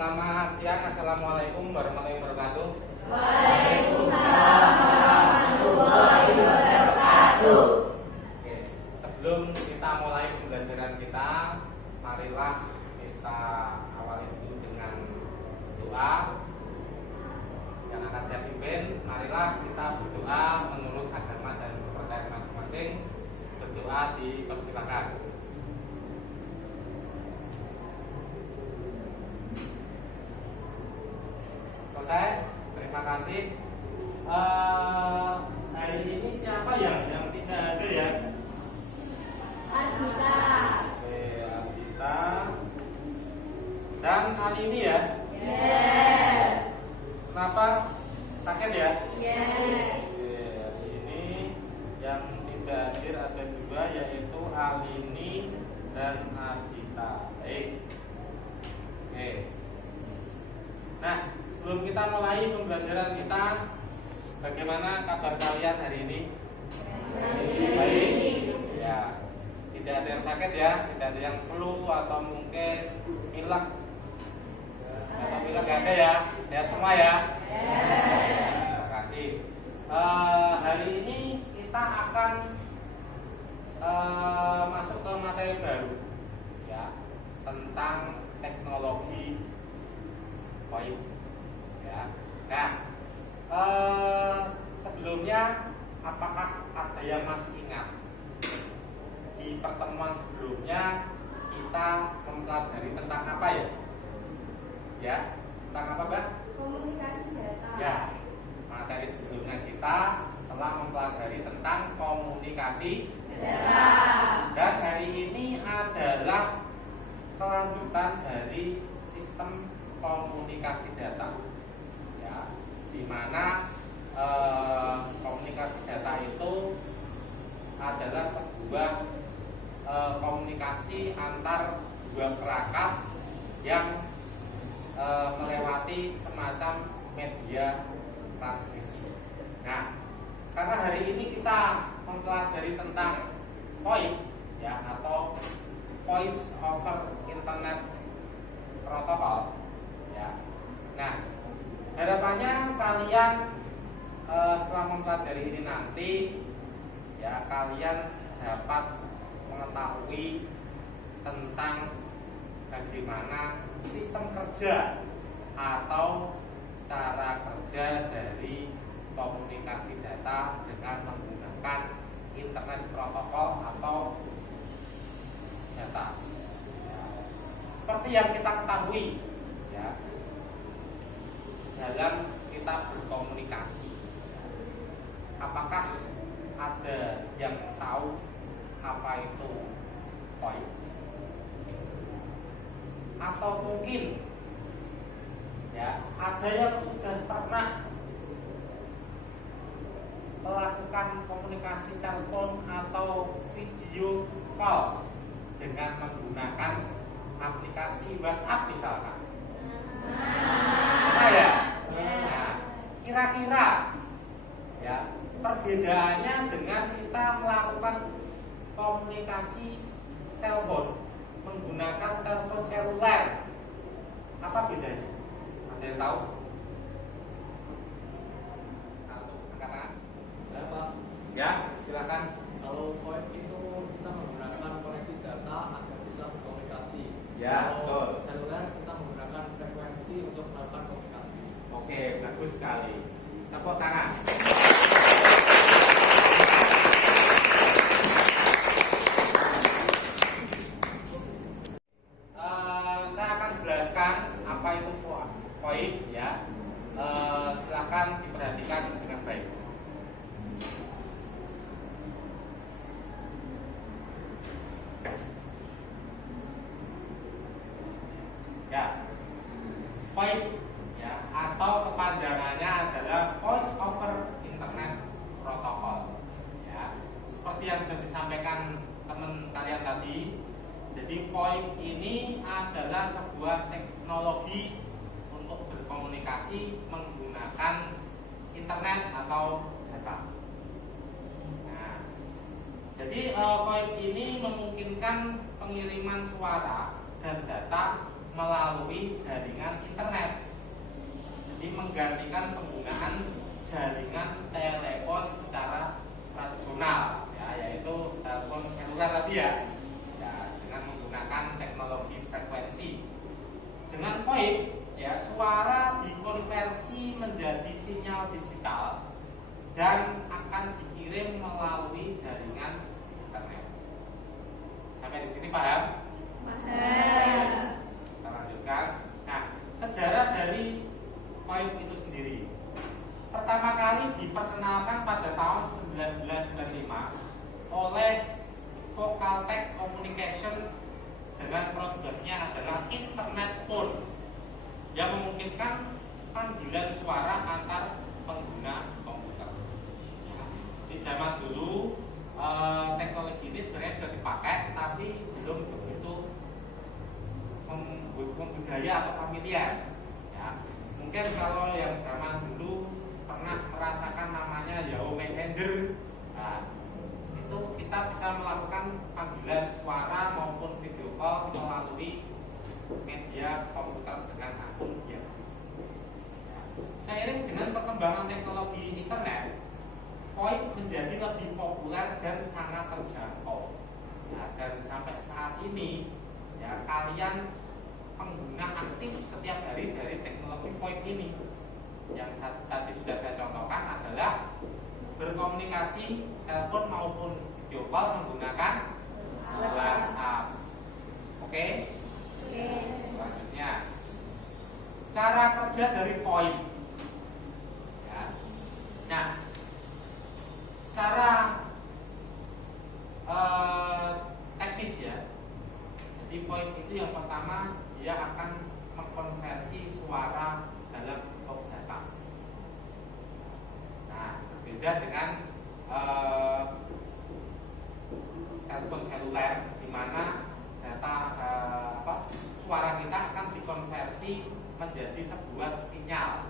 selamat siang. Assalamualaikum warahmatullahi wabarakatuh. Waalaikumsalam warahmatullahi wabarakatuh. Oke, sebelum kita mulai pembelajaran kita, marilah kita awali dulu dengan doa yang akan saya pimpin. Marilah kita berdoa menurut agama dan kepercayaan masing-masing. Berdoa dipersilakan. Selesai, terima kasih. Hari ini siapa yang tidak hadir ya? Ardita. Oke, Ardita dan Alini ya? Yes. Kenapa? Sakit ya? Yes. Oke, hari ini yang tidak hadir ada dua, yaitu Alini dan Ardita. Baik. Oke. Nah, sebelum kita mulai pembelajaran kita, bagaimana kabar kalian hari ini? Baik. Ya. Tidak ada yang sakit ya, tidak ada yang flu atau mungkin pilek. Atau pilek gak ada ya? Lihat semua ya. Terima kasih. Hari ini kita akan masuk ke materi baru ya, tentang teknologi VoIP ya. Nah, sebelumnya apakah ada yang masih ingat di pertemuan sebelumnya kita mempelajari tentang apa ya? Ya, tentang apa, Mbak? Komunikasi data. Ya, materi sebelumnya kita telah mempelajari tentang komunikasi Data. dan hari ini adalah kelanjutan dari sistem komunikasi data ya, di mana komunikasi data itu adalah sebuah komunikasi antar dua perangkat yang melewati semacam media transmisi. Nah, karena hari ini kita mempelajari tentang VoIP ya, atau Voice over Internet Protocol ya. Nah, harapannya kalian setelah mempelajari ini nanti ya, kalian dapat mengetahui tentang bagaimana sistem kerja atau cara kerja dari komunikasi data dengan menggunakan internet protokol atau data. Ya. Seperti yang kita ketahui ya, dalam kita berkomunikasi, apakah ada yang tahu apa itu VoIP? Atau mungkin ya, ada yang sudah pernah melakukan komunikasi telepon atau video call dengan menggunakan aplikasi WhatsApp misalkan. Apa ya? Nah, kira-kira ya, perbedaannya dengan kita melakukan komunikasi telepon menggunakan telepon seluler, apa bedanya? Ada yang tahu? Satu, angkat tangan. Pak. Ya, silakan. Kalau VoIP itu kita menggunakan koneksi data agar bisa berkomunikasi. Ya, Kalau betul. seluler kita menggunakan frekuensi untuk melakukan komunikasi. Oke, bagus sekali. Tepuk tangan. Saya akan jelaskan apa itu VoIP ya. Silakan diperhatikan dengan baik. Ya, VoIP ya, atau kepanjangannya adalah Voice over Internet Protocol ya. Seperti yang sudah disampaikan teman kalian tadi, jadi VoIP ini adalah sebuah teknologi untuk berkomunikasi menggunakan internet atau data. Nah, jadi VoIP ini memungkinkan pengiriman suara dan data melalui jaringan internet. Jadi menggantikan penggunaan jaringan telepon secara tradisional, ya, yaitu telepon seluler tadi ya, dengan menggunakan teknologi frekuensi. Dengan VoIP, ya, suara dikonversi menjadi sinyal digital dan akan dikirim melalui jaringan internet. Sampai di sini paham? Paham. Kita lanjutkan. Nah, sejarah dari VoIP itu sendiri. Pertama kali diperkenalkan pada tahun 1995 oleh Vocaltech Communication dengan produknya adalah internet phone yang memungkinkan panggilan suara antar pengguna komputer. Di zaman dulu teknologi ini sebenarnya sudah dipakai, tapi belum begitu membudaya atau familiar. Ya, mungkin kalau yang zaman dulu pernah merasakan namanya Yahoo Messenger, nah, itu kita bisa melakukan panggilan suara maupun video call melalui media komputer dengan akun Yahoo. Seiring dengan perkembangan teknologi internet, VoIP menjadi lebih populer dan sangat terjangkau. Ya, dan sampai saat ini, ya, kalian pengguna aktif setiap hari dari teknologi VoIP ini. Yang tadi sudah saya contohkan adalah berkomunikasi telepon maupun video call menggunakan WhatsApp. Oke? Selanjutnya, cara kerja dari VoIP. Ya. Nah, secara teknis ya. Jadi VoIP itu yang pertama dia akan mengkonversi suara dalam bentuk data. Nah, berbeda dengan telepon seluler, di mana data suara kita akan dikonversi menjadi sebuah sinyal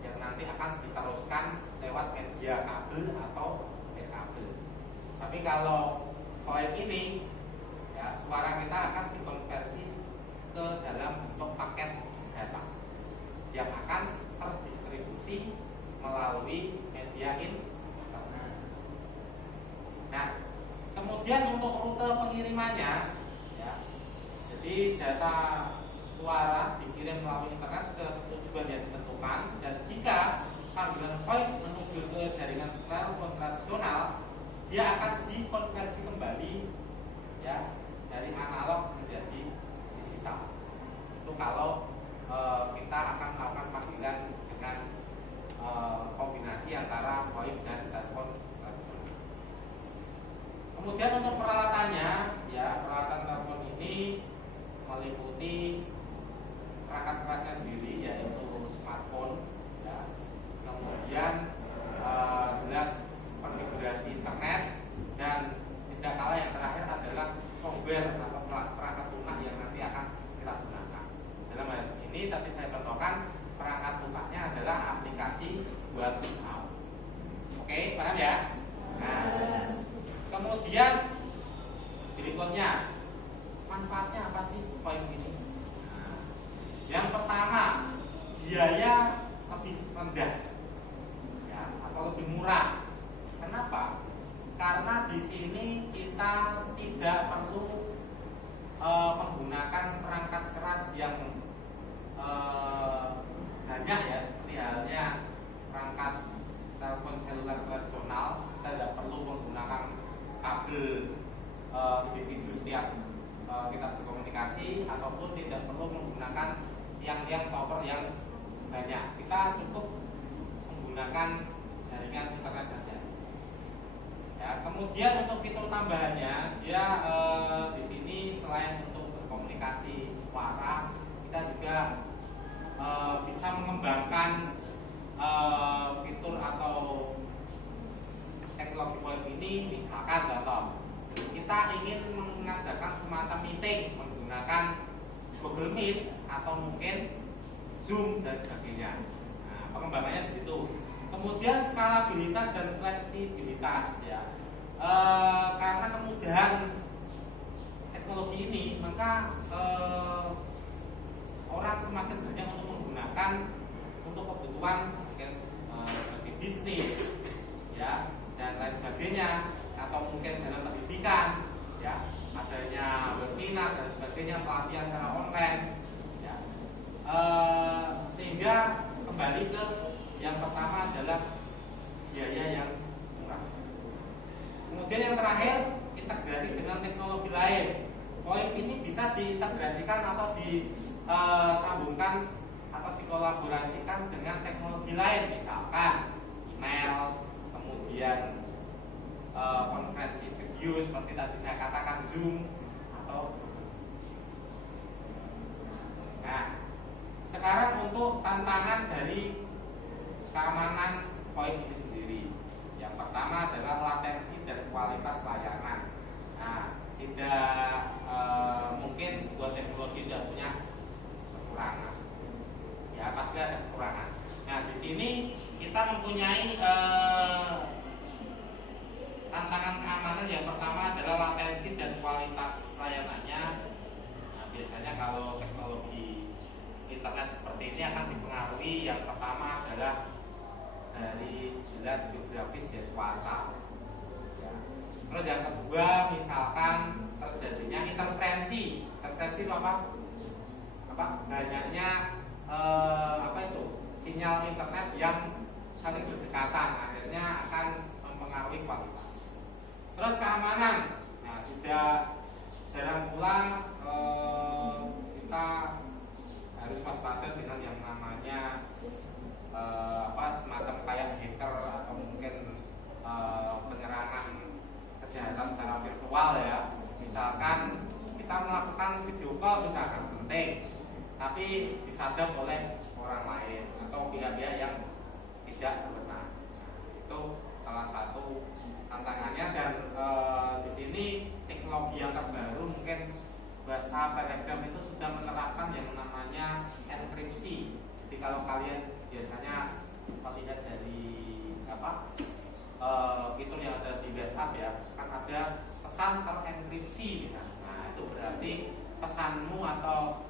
yang nanti akan diteruskan lewat media kabel atau kabel. Tapi kalau VoIP ini, ya, suara kita akan dikonversi ke dalam bentuk paket data yang akan terdistribusi melalui media internet. Nah, kemudian untuk rute pengirimannya, ya, jadi data suara dikirim melalui internet ke tujuan yang ditentukan, dan jika panggilan VoIP menuju ke jaringan telepon tradisional, dia akan dikonversi kembali, ya, dari analog menjadi digital. Itu kalau kita akan melakukan panggilan dengan kombinasi antara VoIP dan telepon tradisional. Kemudian untuk peralatannya, ya, peralatan telepon ini meliputi perangkat kerasnya sendiri, yaitu smartphone, ya. Kemudian jelas konfigurasi internet, dan tidak kalah yang terakhir adalah software atau perangkat lunak yang nanti akan kita gunakan. Dalam hal ini tadi saya contohkan perangkat lunaknya adalah aplikasi WhatsApp. Oke, paham ya? Nah, kemudian berikutnya, manfaatnya apa sih VoIP ini? Nah, yang pertama, biaya lebih rendah, ya, atau lebih murah. Kenapa? Karena di sini kita tidak perlu menggunakan perangkat keras yang banyak, ya, seperti halnya perangkat telepon seluler tradisional. Kita tidak perlu menggunakan kabel individu setiap kita berkomunikasi, ataupun tidak perlu menggunakan tiang-tiang tower yang banyak. Kita cukup menggunakan jaringan internet saja. Ya, kemudian untuk fitur tambahannya, dia di sini selain untuk berkomunikasi suara, kita juga bisa mengembangkan fitur atau teknologi VoIP ini. Misalkan contoh, kita ingin mengadakan semacam meeting menggunakan Google Meet atau mungkin Zoom dan sebagainya. Nah, pengembangannya di situ. Kemudian skalabilitas dan fleksibilitas, ya. Karena kemudahan teknologi ini, maka orang semakin banyak untuk menggunakan untuk kebutuhan mungkin sebagai bisnis, ya, dan lain sebagainya, atau mungkin dalam pendidikan, ya, adanya webinar dan sebagainya, pelatihan secara online, ya. Sehingga kembali ke yang pertama adalah biaya yang murah. Kemudian yang terakhir, integrasi dengan teknologi lain. Poin ini bisa diintegrasikan atau disambungkan atau dikolaborasikan dengan teknologi lain, misalkan email, kemudian konferensi video seperti tadi saya katakan Zoom atau. Nah, sekarang untuk tantangan dari keamanan poin ini sendiri. Yang pertama adalah latensi dan kualitas layanan. Nah, tidak mungkin sebuah teknologi tidak punya kekurangan. Ya, pasti ada kekurangan. Nah, di sini kita mempunyai tantangan keamanan. Yang pertama adalah latensi dan kualitas layanannya. Nah, biasanya kalau teknologi internet seperti ini akan dipengaruhi, yang pertama adalah dari jelas geografis ya, cuaca. Ya. Terus yang kedua, misalkan terjadinya interferensi. Interferensi itu apa? Banyaknya sinyal internet yang saling berdekatan, akhirnya akan mempengaruhi kualitas. Terus keamanan. Nah, tidak jarang pula kita harus waspada dengan yang namanya semacam kayak hacker atau mungkin penyerangan kejahatan secara virtual, ya. Misalkan kita melakukan video call misalkan penting, tapi disadap oleh orang lain atau pihak-pihak yang tidak berwenang. Itu salah satu tantangannya, dan di sini teknologi yang terbaru mungkin WhatsApp, Telegram itu sudah menerapkan yang namanya enkripsi. Jadi kalau kalian biasanya melihat dari fitur yang ada di WhatsApp, ya, kan ada pesan terenkripsi misalnya. Nah, itu berarti pesanmu atau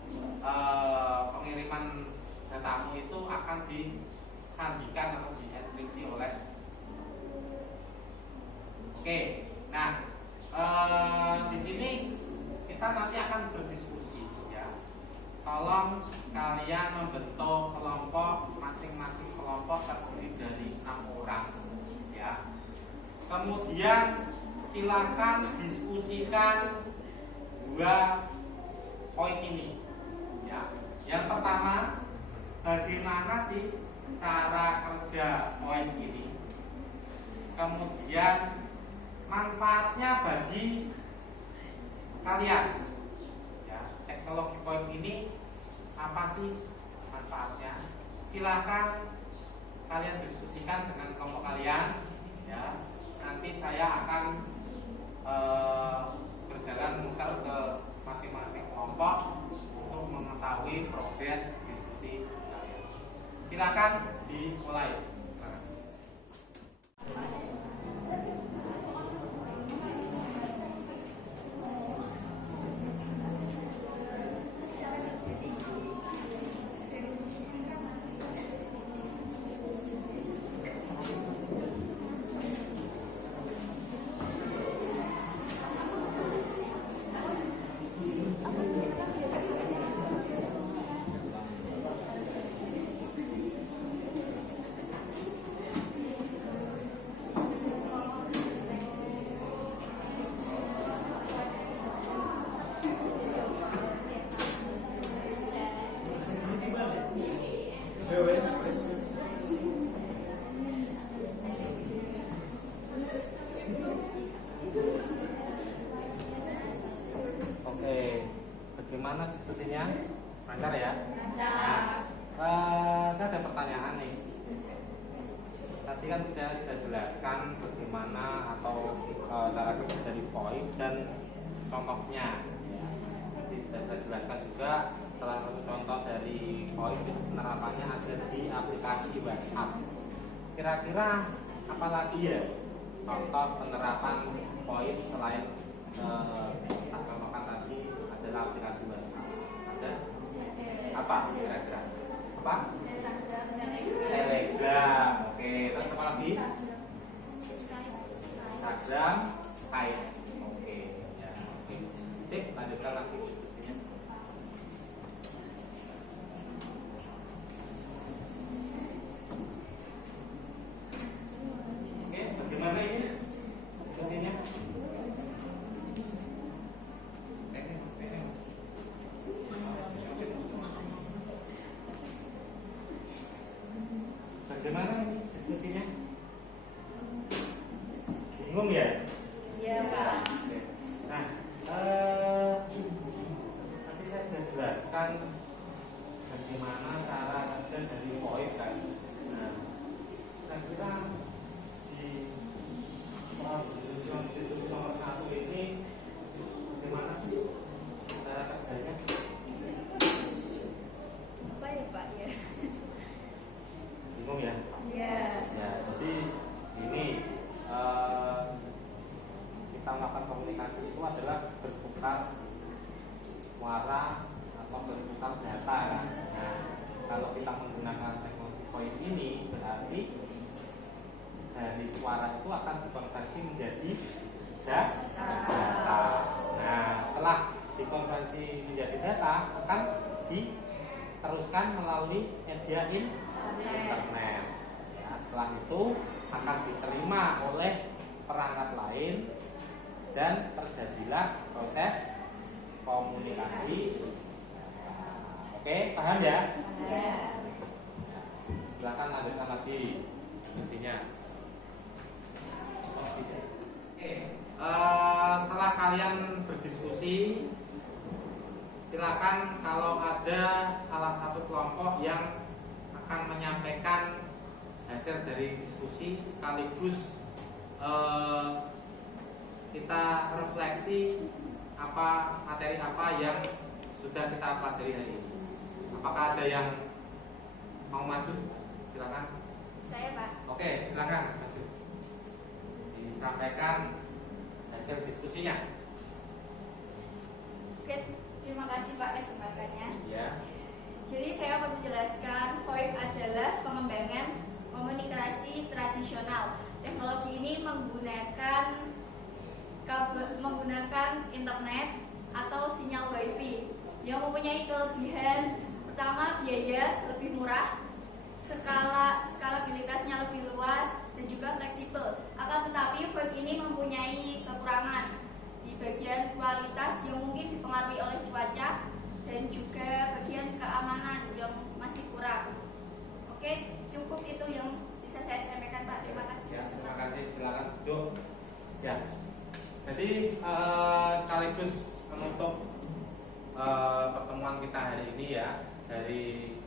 pengiriman datamu itu akan disandikan atau dienkripsi oleh. Oke, nah di sini kita nanti akan berdiskusi, ya. Tolong kalian membentuk kelompok, masing-masing kelompok terdiri dari 6 orang, ya. Kemudian silakan diskusikan 2 poin ini, ya. Yang pertama, bagaimana sih cara kerja poin ini? Kemudian manfaatnya bagi kalian, ya. Teknologi poin ini apa sih manfaatnya? Silakan kalian diskusikan dengan kelompok kalian, ya. Nanti saya akan berjalan muter ke masing-masing kelompok untuk mengetahui progres diskusi kalian. Silakan dimulai. Bagaimana diskusinya? Lancar ya? Lancar. Saya ada pertanyaan nih. Tadi kan sudah jelaskan bagaimana atau cara kerja dari poin dan contohnya. Nanti saya jelaskan juga salah satu contoh dari poin itu penerapannya ada di aplikasi WhatsApp. Kira-kira apa lagi ya contoh penerapan poin selain tak contohkan tadi adalah aplikasi WhatsApp? Ada? Apa kira-kira? Apa? Instagram dan Telegram. Oke, terus apa lagi? Instagram, Skype. Oke, ya, oke. Sip, lanjutkan lagi diskusinya. Oke, bagaimana ini diskusinya? Bagaimana ini diskusinya? Bingung ya? Iya, Pak. Oke. Nah, tadi saya sudah jelaskan bagaimana cara kerja dari VoIP kan. Nah, kira-kira di diskusi nomor 1 ini bagaimana sih cara kerjanya? Apa ya, Pak ya? Bingung ya? Iya. Ya, jadi ini kita melakukan komunikasi itu adalah bertukar suara atau bertukar data kan. Nah, kalau kita menggunakan teknologi VoIP ini berarti dari suara itu akan dikonversi menjadi data. Nah, setelah dikonversi menjadi data akan diteruskan melalui media internet. Ya, setelah itu akan diterima oleh perangkat lain dan terjadilah proses komunikasi. Oke, paham ya? Iya. Silakan lanjutkan lagi diskusinya. Oke, setelah kalian berdiskusi, silakan kalau ada salah satu kelompok yang akan menyampaikan hasil dari diskusi sekaligus kita refleksi materi apa yang sudah kita pelajari hari ini. Apakah ada yang mau maju? Silakan. Saya, Pak. Oke, silakan maju. Disampaikan hasil diskusinya. Oke, terima kasih Pak kesempatannya. Ya. Jadi saya akan menjelaskan VoIP adalah pengembangan komunikasi tradisional. Teknologi ini menggunakan internet atau sinyal WiFi yang mempunyai kelebihan pertama biaya lebih murah, skalabilitasnya lebih luas dan juga fleksibel. Akan tetapi VoIP ini mempunyai kekurangan di bagian kualitas yang mungkin dipengaruhi oleh cuaca dan juga bagian keamanan yang masih kurang. Oke, cukup itu yang bisa saya sampaikan, Pak. Terima kasih. Ya, terima kasih. Silakan duduk. Ya. Jadi sekaligus menutup pertemuan kita hari ini ya, dari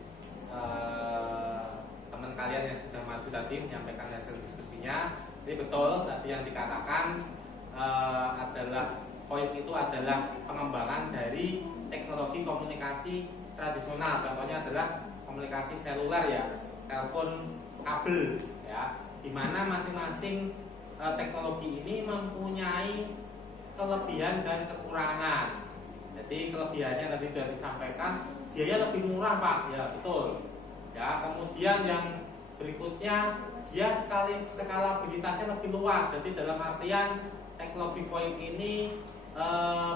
teman kalian yang sudah maju tadi menyampaikan hasil diskusinya. Jadi betul tadi yang dikatakan adalah VoIP itu adalah pengembangan dari teknologi komunikasi tradisional. Contohnya adalah komunikasi seluler ya, telepon kabel ya, di mana masing-masing teknologi ini mempunyai kelebihan dan kekurangan. Jadi kelebihannya tadi sudah disampaikan, biaya lebih murah Pak, ya betul. Ya, kemudian yang berikutnya dia skalabilitasnya lebih luas. Jadi dalam artian teknologi VoIP ini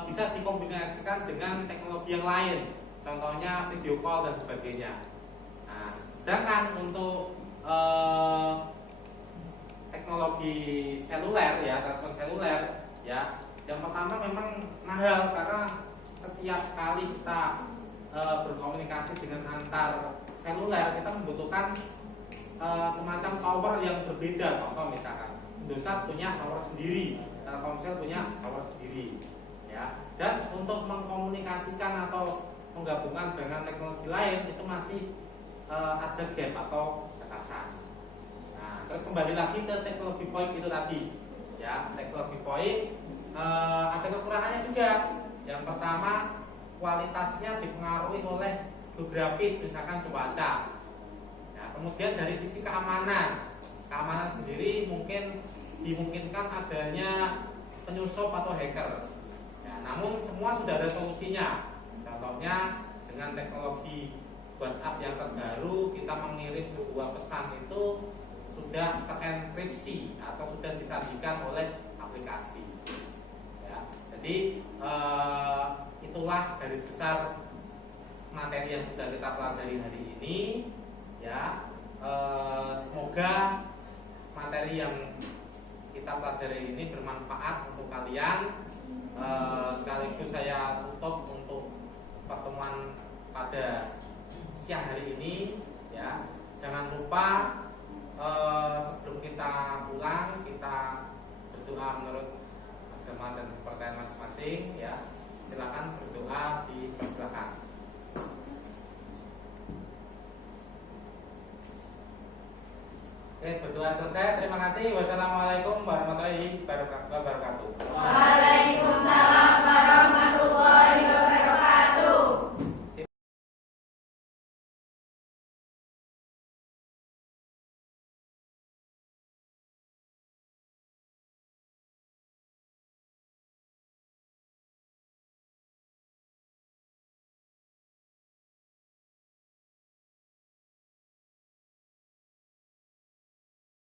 bisa dikombinasikan dengan teknologi yang lain, contohnya video call dan sebagainya. Nah, sedangkan untuk teknologi seluler ya, telepon seluler ya, yang pertama memang mahal karena setiap kali kita berkomunikasi dengan antar seluler kita membutuhkan semacam tower yang berbeda. Contoh misalkan Indosat punya tower sendiri, Telkomsel punya tower sendiri ya. Dan untuk mengkomunikasikan atau menggabungkan dengan teknologi lain itu masih ada gap atau batasan. Nah, terus kembali lagi ke teknologi VoIP itu tadi ya, teknologi VoIP ada kekurangannya juga. Yang pertama, kualitasnya dipengaruhi oleh geografis, misalkan cuaca. Ya, kemudian dari sisi keamanan sendiri mungkin dimungkinkan adanya penyusup atau hacker. Ya, namun semua sudah ada solusinya. Contohnya dengan teknologi WhatsApp yang terbaru kita mengirim sebuah pesan itu sudah terenkripsi atau sudah disajikan oleh aplikasi. Ya, jadi itulah garis besar materi yang sudah kita pelajari hari ini. Ya, semoga materi yang kita pelajari ini bermanfaat untuk kalian. Sekaligus saya tutup untuk pertemuan pada siang hari ini. Ya, jangan lupa sebelum kita pulang kita berdoa menurut agama dan kepercayaan masing-masing. Ya, silakan berdoa di belakang. Oke, berdoa selesai. Terima kasih. Wassalamualaikum warahmatullahi wabarakatuh. Waalaikumsalam